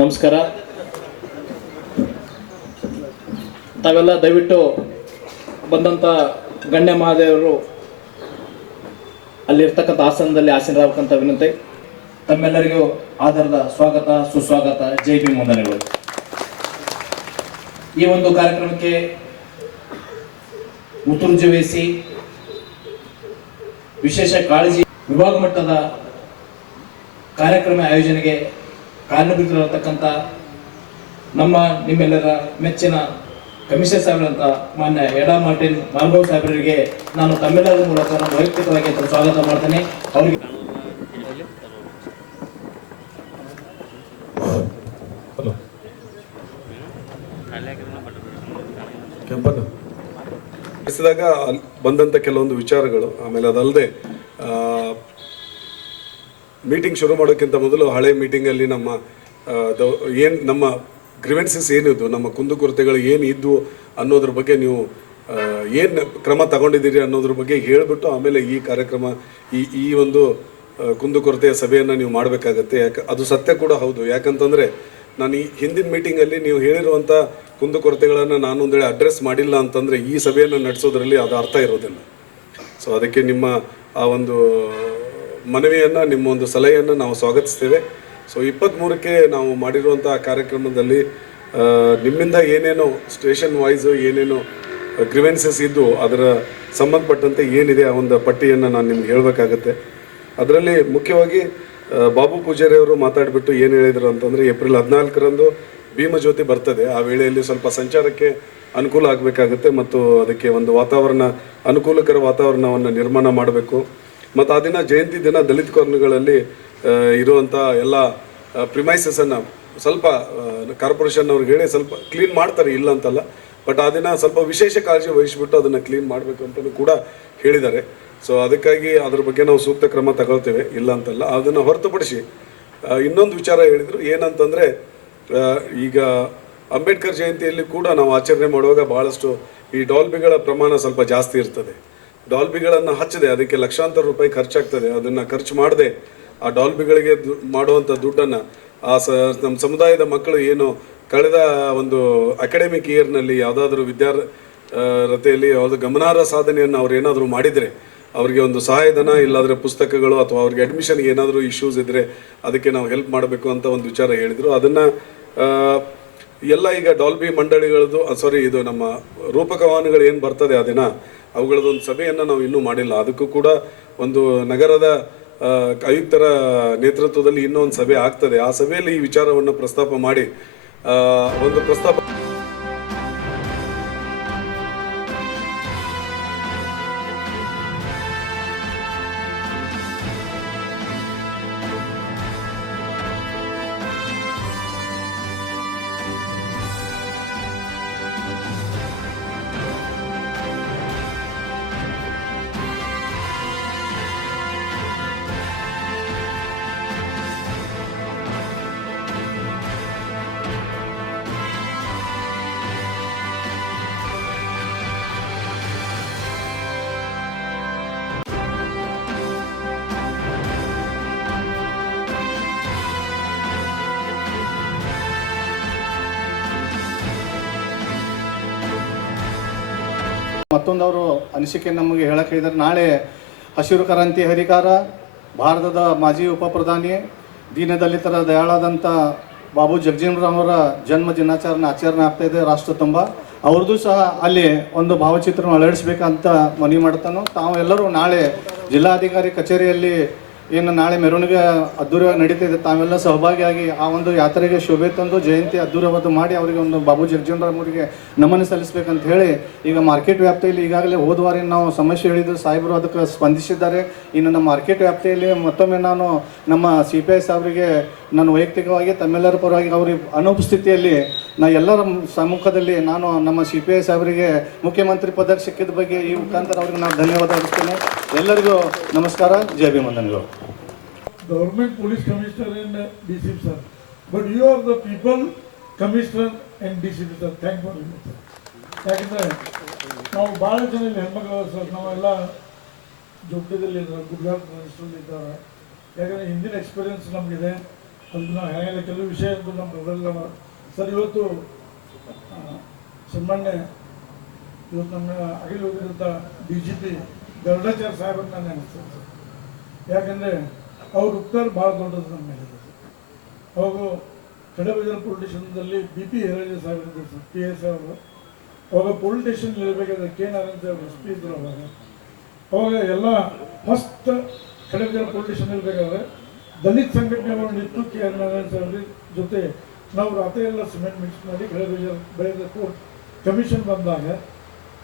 ನಮಸ್ಕಾರ. ತಾವೆಲ್ಲ ದಯವಿಟ್ಟು ಬಂದಂಥ ಗಣ್ಯ ಮಹಾದೇವರು ಅಲ್ಲಿರ್ತಕ್ಕಂಥ ಆಸನದಲ್ಲಿ ಆಸೀನರಾಗಬೇಕಂತ ವಿನಂತಿ. ತಮ್ಮೆಲ್ಲರಿಗೂ ಆಧಾರದ ಸ್ವಾಗತ, ಸುಸ್ವಾಗತ. ಜೈ ಬಿ ವಂದನೆಗಳು. ಈ ಒಂದು ಕಾರ್ಯಕ್ರಮಕ್ಕೆ ಮುತುರ್ಜಿ ವಹಿಸಿ ವಿಶೇಷ ಕಾಳಜಿ ವಿಭಾಗ ಮಟ್ಟದ ಕಾರ್ಯಕ್ರಮ ಆಯೋಜನೆಗೆ ಕಾರಣಭೂತರಾಗತಕ್ಕಂಥ ನಮ್ಮ ನಿಮ್ಮೆಲ್ಲರ ಮೆಚ್ಚಿನ ಕಮಿಷನರ್ ಸಾಹೇಬರಂತ ಮಾನ್ಯ ಎಡಾ ಮಾರ್ಟಿನ್ ಮಾರ್ಗವ್ ಸಾಹೇಬರಿಗೆ ನಾನು ತಮ್ಮೆಲ್ಲರ ಮೂಲಕ ನಾನು ವೈಯಕ್ತಿಕವಾಗಿ ಸ್ವಾಗತ ಮಾಡ್ತೇನೆ. ಅವರಿಗೆ ಬಂದಂತ ಕೆಲವೊಂದು ವಿಚಾರಗಳು, ಆಮೇಲೆ ಅದಲ್ಲದೆ ಮೀಟಿಂಗ್ ಶುರು ಮಾಡೋಕ್ಕಿಂತ ಮೊದಲು ಹಳೆ ಮೀಟಿಂಗಲ್ಲಿ ನಮ್ಮ ಏನು ನಮ್ಮ ಗ್ರಿವೆನ್ಸಸ್ ಏನಿದ್ವು, ನಮ್ಮ ಕುಂದುಕೊರತೆಗಳು ಏನು ಇದ್ವು ಅನ್ನೋದ್ರ ಬಗ್ಗೆ ನೀವು ಏನು ಕ್ರಮ ತಗೊಂಡಿದ್ದೀರಿ ಅನ್ನೋದ್ರ ಬಗ್ಗೆ ಹೇಳಿಬಿಟ್ಟು ಆಮೇಲೆ ಈ ಕಾರ್ಯಕ್ರಮ, ಈ ಈ ಒಂದು ಕುಂದುಕೊರತೆಯ ಸಭೆಯನ್ನು ನೀವು ಮಾಡಬೇಕಾಗತ್ತೆ. ಯಾಕೆ, ಅದು ಸತ್ಯ ಕೂಡ ಹೌದು. ಯಾಕಂತಂದರೆ ನಾನು ಈ ಹಿಂದಿನ ಮೀಟಿಂಗಲ್ಲಿ ನೀವು ಹೇಳಿರುವಂಥ ಕುಂದುಕೊರತೆಗಳನ್ನು ನಾನು ವೇಳೆ ಅಡ್ರೆಸ್ ಮಾಡಿಲ್ಲ ಅಂತಂದರೆ ಈ ಸಭೆಯನ್ನು ನಡೆಸೋದ್ರಲ್ಲಿ ಅದು ಅರ್ಥ ಇರೋದಿಲ್ಲ. ಸೊ ಅದಕ್ಕೆ ನಿಮ್ಮ ಆ ಒಂದು ಮನವಿಯನ್ನು ನಿಮ್ಮ ಒಂದು ಸಲಹೆಯನ್ನು ನಾವು ಸ್ವಾಗತಿಸ್ತೇವೆ. ಸೊ ಇಪ್ಪತ್ತ್ಮೂರಕ್ಕೆ ನಾವು ಮಾಡಿರುವಂಥ ಕಾರ್ಯಕ್ರಮದಲ್ಲಿ ನಿಮ್ಮಿಂದ ಏನೇನು ಸ್ಟೇಷನ್ ವೈಸು ಏನೇನು ಗ್ರಿವೆನ್ಸಸ್ ಇದ್ದು, ಅದರ ಸಂಬಂಧಪಟ್ಟಂತೆ ಏನಿದೆ ಆ ಒಂದು ಪಟ್ಟಿಯನ್ನು ನಾನು ನಿಮ್ಗೆ ಹೇಳಬೇಕಾಗತ್ತೆ. ಅದರಲ್ಲಿ ಮುಖ್ಯವಾಗಿ ಬಾಬು ಪೂಜಾರಿ ಅವರು ಮಾತಾಡಿಬಿಟ್ಟು ಏನು ಹೇಳಿದರು ಅಂತಂದರೆ, ಏಪ್ರಿಲ್ ಹದಿನಾಲ್ಕರಂದು ಭೀಮಜ್ಯೋತಿ ಬರ್ತದೆ. ಆ ವೇಳೆಯಲ್ಲಿ ಸ್ವಲ್ಪ ಸಂಚಾರಕ್ಕೆ ಅನುಕೂಲ ಆಗಬೇಕಾಗುತ್ತೆ ಮತ್ತು ಅದಕ್ಕೆ ಒಂದು ವಾತಾವರಣ, ಅನುಕೂಲಕರ ವಾತಾವರಣವನ್ನು ನಿರ್ಮಾಣ ಮಾಡಬೇಕು. ಮತ್ತು ಆ ದಿನ ಜಯಂತಿ ದಿನ ದಲಿತ ಕಾಲೋನಿಗಳಲ್ಲಿ ಇರುವಂಥ ಎಲ್ಲ ಪ್ರಿಮೈಸಸನ್ನು ಸ್ವಲ್ಪ ಕಾರ್ಪೊರೇಷನ್ ಅವ್ರಿಗೆ ಹೇಳಿ ಸ್ವಲ್ಪ ಕ್ಲೀನ್ ಮಾಡ್ತಾರೆ, ಇಲ್ಲ ಅಂತಲ್ಲ. ಬಟ್ ಆ ದಿನ ಸ್ವಲ್ಪ ವಿಶೇಷ ಕಾಳಜಿ ವಹಿಸಿಬಿಟ್ಟು ಅದನ್ನು ಕ್ಲೀನ್ ಮಾಡಬೇಕು ಅಂತಲೂ ಕೂಡ ಹೇಳಿದ್ದಾರೆ. ಸೊ ಅದಕ್ಕಾಗಿ ಅದ್ರ ಬಗ್ಗೆ ನಾವು ಸೂಕ್ತ ಕ್ರಮ ತಗೊಳ್ತೇವೆ, ಇಲ್ಲ ಅಂತಲ್ಲ. ಅದನ್ನು ಹೊರತುಪಡಿಸಿ ಇನ್ನೊಂದು ವಿಚಾರ ಹೇಳಿದರು. ಏನಂತಂದರೆ ಈಗ ಅಂಬೇಡ್ಕರ್ ಜಯಂತಿಯಲ್ಲಿ ಕೂಡ ನಾವು ಆಚರಣೆ ಮಾಡುವಾಗ ಭಾಳಷ್ಟು ಈ ಡಾಲ್ಬಿಗಳ ಪ್ರಮಾಣ ಸ್ವಲ್ಪ ಜಾಸ್ತಿ ಇರ್ತದೆ. ಡಾಲ್ಬಿಗಳನ್ನು ಹಚ್ಚದೆ, ಅದಕ್ಕೆ ಲಕ್ಷಾಂತರ ರೂಪಾಯಿ ಖರ್ಚಾಗ್ತದೆ, ಅದನ್ನು ಖರ್ಚು ಮಾಡದೆ. ಆ ಡಾಲ್ಬಿಗಳಿಗೆ ಮಾಡುವಂಥ ದುಡ್ಡನ್ನು, ಆ ಸ, ನಮ್ಮ ಸಮುದಾಯದ ಮಕ್ಕಳು ಏನು ಕಳೆದ ಒಂದು ಅಕಾಡೆಮಿಕ್ ಇಯರ್ನಲ್ಲಿ ಯಾವುದಾದ್ರೂ ವಿದ್ಯಾರ್ ಯಾವುದೋ ಗಮನಾರ್ಹ ಸಾಧನೆಯನ್ನು ಅವ್ರು ಏನಾದರೂ ಮಾಡಿದರೆ, ಅವರಿಗೆ ಒಂದು ಸಹಾಯಧನ, ಇಲ್ಲಾದರೆ ಪುಸ್ತಕಗಳು ಅಥವಾ ಅವ್ರಿಗೆ ಅಡ್ಮಿಷನ್ಗೆ ಏನಾದರೂ ಇಶ್ಯೂಸ್ ಇದ್ದರೆ ಅದಕ್ಕೆ ನಾವು ಹೆಲ್ಪ್ ಮಾಡಬೇಕು ಅಂತ ಒಂದು ವಿಚಾರ ಹೇಳಿದರು. ಅದನ್ನು ಎಲ್ಲ ಈಗ ಡಾಲ್ಬಿ ಮಂಡಳಿಗಳದ್ದು ಸಾರಿ ಇದು ನಮ್ಮ ರೂಪಕ ವಾಹನಗಳು ಏನು ಬರ್ತದೆ ಆ ದಿನ ಅವುಗಳದೊಂದು ಸಭೆಯನ್ನು ನಾವು ಇನ್ನೂ ಮಾಡಿಲ್ಲ. ಅದಕ್ಕೂ ಕೂಡ ಒಂದು ನಗರದ ಆಯುಕ್ತರ ನೇತೃತ್ವದಲ್ಲಿ ಇನ್ನೊಂದು ಸಭೆ ಆಗ್ತದೆ. ಆ ಸಭೆಯಲ್ಲಿ ಈ ವಿಚಾರವನ್ನು ಪ್ರಸ್ತಾಪ ಮಾಡಿ ಒಂದು ಪ್ರಸ್ತಾಪ ಮತ್ತೊಂದವರು ಅನಿಸಿಕೆ ನಮಗೆ ಹೇಳಕ್ಕೆ ಇದ್ದಾರೆ. ನಾಳೆ ಹಸಿರು ಕ್ರಾಂತಿ ಹರಿಕಾರ, ಭಾರತದ ಮಾಜಿ ಉಪ ಪ್ರಧಾನಿ, ದೀನದಲಿತರ ದಯಾಳಾದಂಥ ಬಾಬು ಅವರ ಜನ್ಮ ದಿನಾಚರಣೆ ಆಚರಣೆ ಆಗ್ತಾ ಇದೆ ರಾಷ್ಟ್ರ ತುಂಬ ಅವ್ರದ್ದು ಸಹ ಅಲ್ಲಿ ಒಂದು ಭಾವಚಿತ್ರ ಅಳವಡಿಸ್ಬೇಕಂತ ಮನವಿ ಮಾಡ್ತಾನೋ. ತಾವು ಎಲ್ಲರೂ ನಾಳೆ ಜಿಲ್ಲಾಧಿಕಾರಿ ಕಚೇರಿಯಲ್ಲಿ ಏನು ನಾಳೆ ಮೆರವಣಿಗೆ ಅದ್ದೂರಿಯಾಗಿ ನಡೀತಿದೆ ತಾವೆಲ್ಲ ಸಹಭಾಗಿಯಾಗಿ ಆ ಒಂದು ಯಾತ್ರೆಗೆ ಶೋಭೆ ತಂದು ಜಯಂತಿ ಅದ್ದೂರವತ್ತು ಮಾಡಿ ಅವರಿಗೆ ಒಂದು ಬಾಬು ಜಗಜೀವನರಾಮ್ ಅವರಿಗೆ ನಮನ ಸಲ್ಲಿಸಬೇಕಂತ ಹೇಳಿ ಈಗ ಮಾರ್ಕೆಟ್ ವ್ಯಾಪ್ತಿಯಲ್ಲಿ ಈಗಾಗಲೇ ಹೋದ ನಾವು ಸಮಸ್ಯೆ ಹೇಳಿದ್ದು ಸಾಹೇಬರು ಅದಕ್ಕೆ ಸ್ಪಂದಿಸಿದ್ದಾರೆ. ಇನ್ನು ನಮ್ಮ ಮಾರ್ಕೆಟ್ ವ್ಯಾಪ್ತಿಯಲ್ಲಿ ಮತ್ತೊಮ್ಮೆ ನಾನು ನಮ್ಮ ಸಿ ಪಿ ಐ ಸಾಹೇಬರಿಗೆ ನಾನು ವೈಯಕ್ತಿಕವಾಗಿ ತಮ್ಮೆಲ್ಲರ ಪರವಾಗಿ ಅವ್ರಿಗೆ ಅನುಪಸ್ಥಿತಿಯಲ್ಲಿ ನಾ ಎಲ್ಲರ ಸಮ್ಮುಖದಲ್ಲಿ ನಾನು ನಮ್ಮ ಸಿ ಪಿ ಐ ಸಾಹೇಬರಿಗೆ ಮುಖ್ಯಮಂತ್ರಿ ಪದಕ್ಕೆ ಸಿಕ್ಕಿದ ಬಗ್ಗೆ ಈ ಮುಖಾಂತರ ಅವ್ರಿಗೆ ನಾನು ಧನ್ಯವಾದ ಅರ್ಪಿಸ್ತೇನೆ ಎಲ್ಲರಿಗೂ ನಮಸ್ಕಾರ. ಜಯ ಭೀಮಂದನ್ಗಳು government police commissioner and uh, DCP sir. But you are the people commissioner and DCP sir. Thank sir. ಯಾಕಂದ್ರೆ ನಾವು ಭಾಳ ಜನ ಇಲ್ಲಿ ಹೆಣ್ಮಕ್ಳು ಸರ್ ನಾವೆಲ್ಲ ಜೊಡ್ಡದಲ್ಲಿ ಗುಡ್ಗಾಲ್ ಇದ್ದಾರೆ ಯಾಕಂದ್ರೆ ಹಿಂದಿನ ಎಕ್ಸ್ಪೀರಿಯನ್ಸ್ ನಮಗಿದೆ ಅದಕ್ಕೆ ನಾವು ಹೇಗೆ ಕೆಲವು ವಿಷಯ ನಮ್ಮ ಬ್ರದರ್ ಸರ್ ಇವತ್ತು ಸನ್ಮಾನ್ಯ ಇವತ್ತು ನಮ್ಮ ಅಗಿಲು ಹೋಗಿರುವಂಥ ಡಿ ಜಿ ಪಿ ಗರುಡಾಚಾರ್ಯ ಸಾಹೇಬರನ್ನ ನಾನು ನೆನೆಸ್ತೇನೆ ಸರ್ ಯಾಕಂದರೆ ಅವ್ರ ಉತ್ತರ ಭಾಳ ದೊಡ್ಡದು ನಮ್ಮ ಮೇಲೆ. ಅವಾಗ ಕಡಬಜಾರ್ ಪೊಲೀಸ್ ಸ್ಟೇಷನ್ದಲ್ಲಿ ಬಿ ಪಿ ಹಿರಾಜ ಸಾಹೇಬ್ ಇದ್ದರು ಸರ್, ಪಿ ಎಸ್ ಅವರು. ಅವಾಗ ಪೊಲೀಸ್ ಸ್ಟೇಷನ್ ಇರಬೇಕಾದ್ರೆ K Narayana Saheb S P ಇದ್ರು ಅವಾಗ. ಅವಾಗ ಎಲ್ಲ ಫಸ್ಟ್ ಕಡಬಜಾರ್ ಪೊಲೀಸ್ ಸ್ಟೇಷನ್ ಇರಬೇಕಾದ್ರೆ ದಲಿತ ಸಂಘಟನೆಗಳು ನಿಂತು ಕೆ ಆರ್ ನಾರಾಯಣ ಸಾಹೇಬ್ರ ಜೊತೆ ನಾವು ರಾತ್ರಿ ಎಲ್ಲ ಸಿಮೆಂಟ್ ಮಿಕ್ಸ್ ಮಾಡಿ ಕಡಬಜಾರ್ ಬೆಳೆದ ಕೋರ್ಟ್ ಕಮಿಷನ್ ಬಂದಾಗ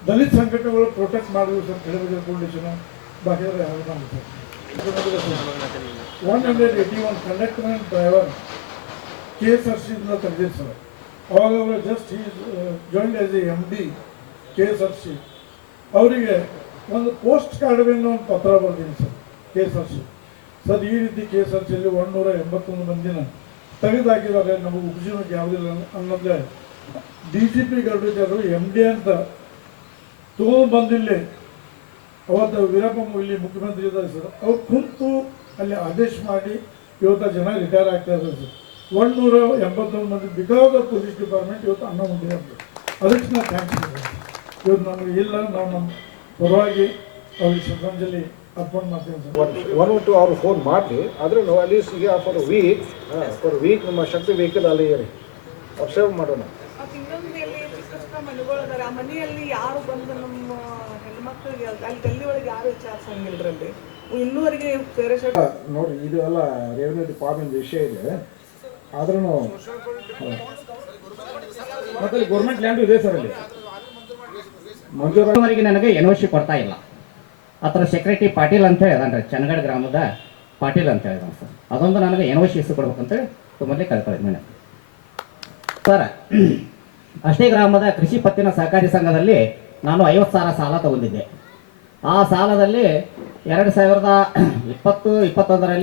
ದಲಿತ ಸಂಘಟನೆಗಳು ಪ್ರೊಟೆಕ್ಟ್ ಮಾಡಿದ್ರು ಸರ್ ಕಡಬಜಾರ್ ಪೊಲೀಸ್ ಸ್ಟೇಷನ್. ಬಾಕಿದ್ರೆ ಯಾರು sir. One hundred eighty one conductor and driver K S R C ತೆಗೆದಿದ್ದು sir ಅವಾಗ ಅವರು ಜಸ್ಟ್ ಈ joint as A M D K S R C ಅವರಿಗೆ ಒಂದು ಪೋಸ್ಟ್ ಕಾರ್ಡ್ ಮೇಲೆ ಒಂದು ಪತ್ರ ಬರ್ತೀನಿ sir K S R C sir, ಈ ರೀತಿ ಕೆ ಎಸ್ ಆರ್ ಸಿಯಲ್ಲಿ ಒಂದೂರ ಎಂಬತ್ತೊಂದು ಮಂದಿನ ತೆಗೆದುಹಾಕಿದ್ದಾರೆ ನಮಗೆ ಉಪಜೀವನಕ್ಕೆ ಯಾವುದಿಲ್ಲ ಅನ್ನೋದೇ ಡಿ ಜಿ ಪಿ ಗರ್ಭಚಾರರು ಎಂ ಡಿ ಅಂತ ತೊಗೊಂಡು ಬಂದಿಲ್ಲಿ ಅವತ್ತು ವೀರಪ್ಪ ಮೊಯ್ಲಿ ಮುಖ್ಯಮಂತ್ರಿ ಇದ್ದಾರೆ ಸರ್. ಅವ್ರು ಕುಂತು ಅಲ್ಲಿ ಆದೇಶ ಮಾಡಿ ಇವತ್ತು ಜನ ರಿಟೈರ್ ಆಗ್ತಾ ಇದ್ದಾರೆ ಸರ್. ಒಂದೂರ ಎಂಬತ್ತೊಂದು ಮಂದಿ ಬಿಕಾಸ್ ಆಫ್ ಪೊಲೀಸ್ ಡಿಪಾರ್ಟ್ಮೆಂಟ್ ಇವತ್ತು ಅನ್ನ ಮುಂದೆ ಅದಕ್ಕೆ ನಾವು ಥ್ಯಾಂಕ್ಸ್ ಇವತ್ತು ನಮಗೆ ಇಲ್ಲ ನಾವು ನಮ್ಮ ಪರವಾಗಿ ಅವ್ರಿಗೆ ಶ್ರದ್ಧಾಂಜಲಿ ಅರ್ಪಣೆ ಮಾಡ್ತೇವೆ ಸರ್. ಒನ್ ಟು ಅವ್ರು ಫೋನ್ ಮಾಡಲಿ ನಾವು ಅಟ್ಲೀಸ್ಟ್ ಈಗ ಫಾರ್ ವೀಕ್ ಫಾರ್ ವೀಕ್ ನಮ್ಮ ಶಕ್ತಿ ವೆಹಿಕಲ್ ಅಲ್ಲಿ ಇರಿ ಅಬ್ಸರ್ವ್ ಮಾಡೋಣ. ಮತ್ತೆ ಇನ್ನೊಂದು ಎಲ್ಲಿ ಚಿಕ್ಕಷ್ಟ ಮನೆಗಳು ಅದಾರ ಆ ಮನೆಯಲ್ಲಿ ಯಾರು ಬಂದು ನಮ್ಮ ಹೆಣ್ಮಕ್ಳಿಗೆ ಅಲ್ಲಿ ಗಲ್ಲಿ ಒಳಗೆ ಯಾರು ವಿಚಾರಿಸಂಗಿಲ್ರಲ್ಲಿ? ಇನ್ನೂವರೆಗೆ ಬೇರೆ ನೋಡಿ ಇದು ಎಲ್ಲ ರೆವಿನ್ಯೂ ಡಿಪಾರ್ಟ್ಮೆಂಟ್ ವಿಷಯ ಇದೆ. ಆದ್ರೂ ಮತ್ತೆ ಗೌರ್ಮೆಂಟ್ ಲ್ಯಾಂಡ್ ಇದೆ ಸರ್ ಅಲ್ಲಿ. ಮಂಜೂರವರೆಗೆ ನನಗೆ ಎನ್ ಒ ಸಿ ಕೊಡ್ತಾ ಇಲ್ಲ. ಹತ್ರ ಸೆಕ್ರೆಟರಿ ಪಾಟೀಲ್ ಅಂತ ಹೇಳಿದಾನ್ರಿ ಚನ್ನಗಡ ಗ್ರಾಮದ ಪಾಟೀಲ್ ಅಂತ ಹೇಳಿದಾನೆ ಸರ್. ಅದೊಂದು ನನಗೆ ಎನ್ ಒ ಸಿ ಹೇಳಿ ಕೊಡ್ಬೇಕಂತೇಳಿ ತುಂಬಲ್ಲಿ ಕಳ್ಕೊಳ್ಳಿ ಸರ್ ಅಷ್ಟೇ ಗ್ರಾಮದ ಕೃಷಿ ಪತ್ತಿನ ಸಹಕಾರಿ ಸಂಘದಲ್ಲಿ ನಾನು ಐವತ್ತು ಸಾವಿರ ಸಾಲ ತಗೊಂಡಿದ್ದೆ. ಆ ಸಾಲದಲ್ಲಿ ಎರಡು ಸಾವಿರದ ಇಪ್ಪತ್ತು ಇಪ್ಪತ್ತೊಂದರಲ್ಲಿ